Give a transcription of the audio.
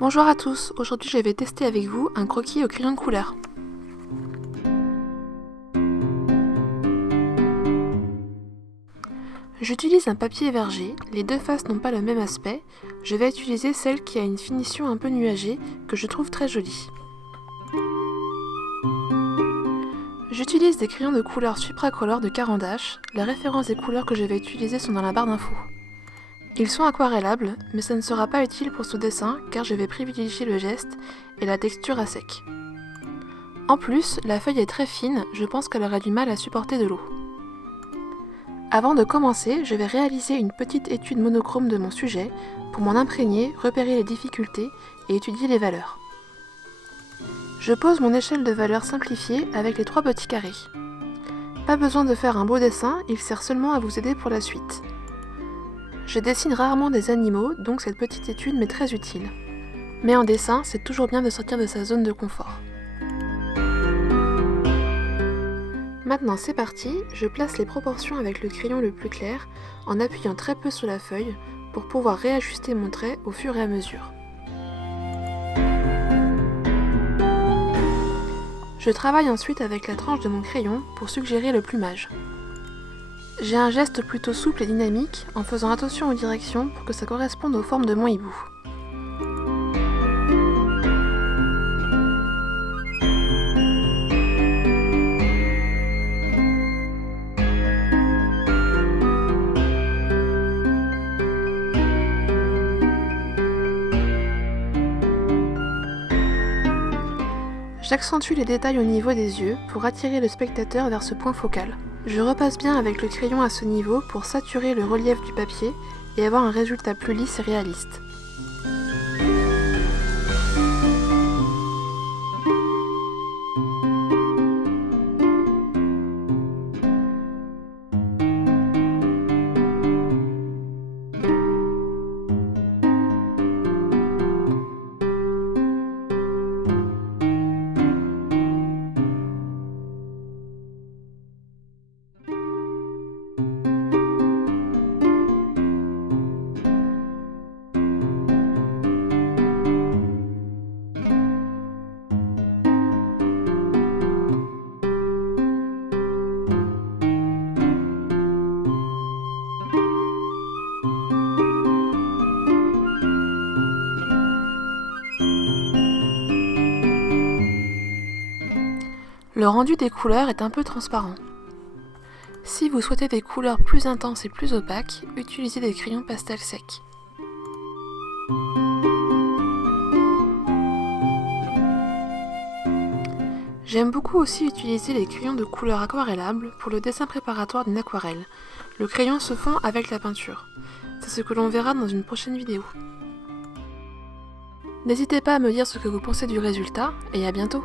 Bonjour à tous, aujourd'hui je vais tester avec vous un croquis au crayon de couleur. J'utilise un papier verger, les deux faces n'ont pas le même aspect, je vais utiliser celle qui a une finition un peu nuagée que je trouve très jolie. J'utilise des crayons de couleur Supracolor de Caran d'Ache, les références des couleurs que je vais utiliser sont dans la barre d'infos. Ils sont aquarellables, mais ça ne sera pas utile pour ce dessin car je vais privilégier le geste et la texture à sec. En plus, la feuille est très fine, je pense qu'elle aura du mal à supporter de l'eau. Avant de commencer, je vais réaliser une petite étude monochrome de mon sujet pour m'en imprégner, repérer les difficultés et étudier les valeurs. Je pose mon échelle de valeurs simplifiée avec les 3 petits carrés. Pas besoin de faire un beau dessin, il sert seulement à vous aider pour la suite. Je dessine rarement des animaux, donc cette petite étude m'est très utile. Mais en dessin, c'est toujours bien de sortir de sa zone de confort. Maintenant c'est parti, je place les proportions avec le crayon le plus clair en appuyant très peu sur la feuille pour pouvoir réajuster mon trait au fur et à mesure. Je travaille ensuite avec la tranche de mon crayon pour suggérer le plumage. J'ai un geste plutôt souple et dynamique en faisant attention aux directions pour que ça corresponde aux formes de mon hibou. J'accentue les détails au niveau des yeux pour attirer le spectateur vers ce point focal. Je repasse bien avec le crayon à ce niveau pour saturer le relief du papier et avoir un résultat plus lisse et réaliste. Le rendu des couleurs est un peu transparent. Si vous souhaitez des couleurs plus intenses et plus opaques, utilisez des crayons pastel secs. J'aime beaucoup aussi utiliser les crayons de couleur aquarellables pour le dessin préparatoire d'une aquarelle. Le crayon se fond avec la peinture. C'est ce que l'on verra dans une prochaine vidéo. N'hésitez pas à me dire ce que vous pensez du résultat et à bientôt!